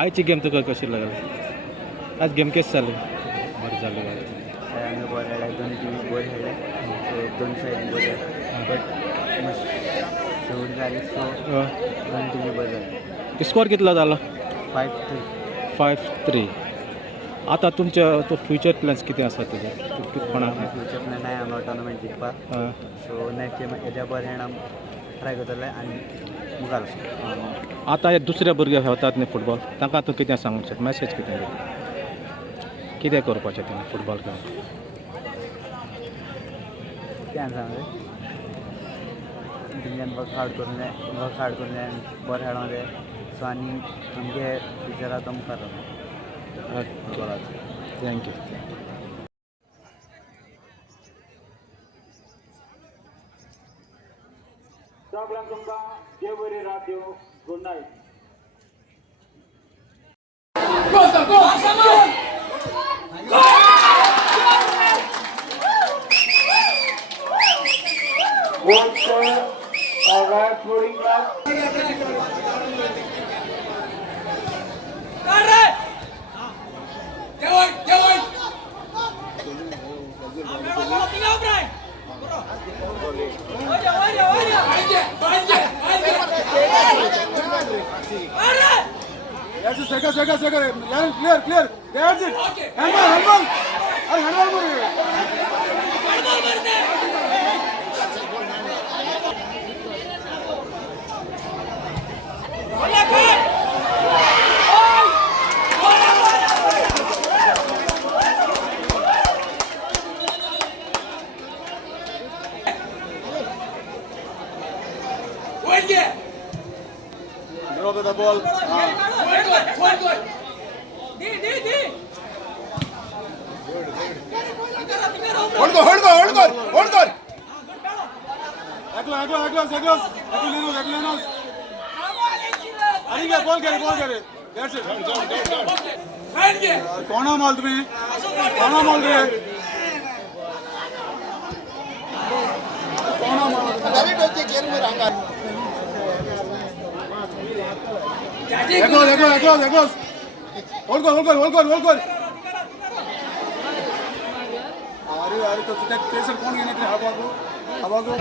आयची गेम तुका कशी लागली आज गेम केस जाली बरें जालें आमी बरें खेळ्ळे दोन टिमी बरें खेळ्ळे सो दोन सायड बरें बट शेवट जाली सो दोन टिमी बरें जाली स्कोर कितलो जालो 5-3 5-3 आतां तुमच्या तो फ्युचर प्लॅन्स कितें आसा तुजे कोणाक फ्युचर प्लॅन नाही हांगा टोर्नामेंट जिखपाक सो नेक्स्ट गेम हेज्या बरें हांव ट्राय करतले आनी मुखार वचूं आतां हे दुसऱ्या भुरगे खेळटात न्ही फुटबॉल तांकां तूं कितें सांगूंक मॅसेज कितें दिता कितें करपाचें तेणें फुटबॉल खेळून तें सांगलें तेंच्यान वर्क हार्ड करूंक जाय आनी बरें खेळोंक जाय सो आनी आमगे फ्युचराक तो मुखार थँक्यू सगळ्यांक तुमकां देव बरें रात दिवं good night Clear. That's it. Handball. Handball. Drop the ball. Good. Hold on. Aglos. Aringa ball करे. That's it. कौना माल तुम्हें? कौना माल रे? कौना माल? अरे डोके गेम में रंगा. Aglos. Hold on. अरे तो सुद्धा प्रेशर कोण घेणे ते हवा गो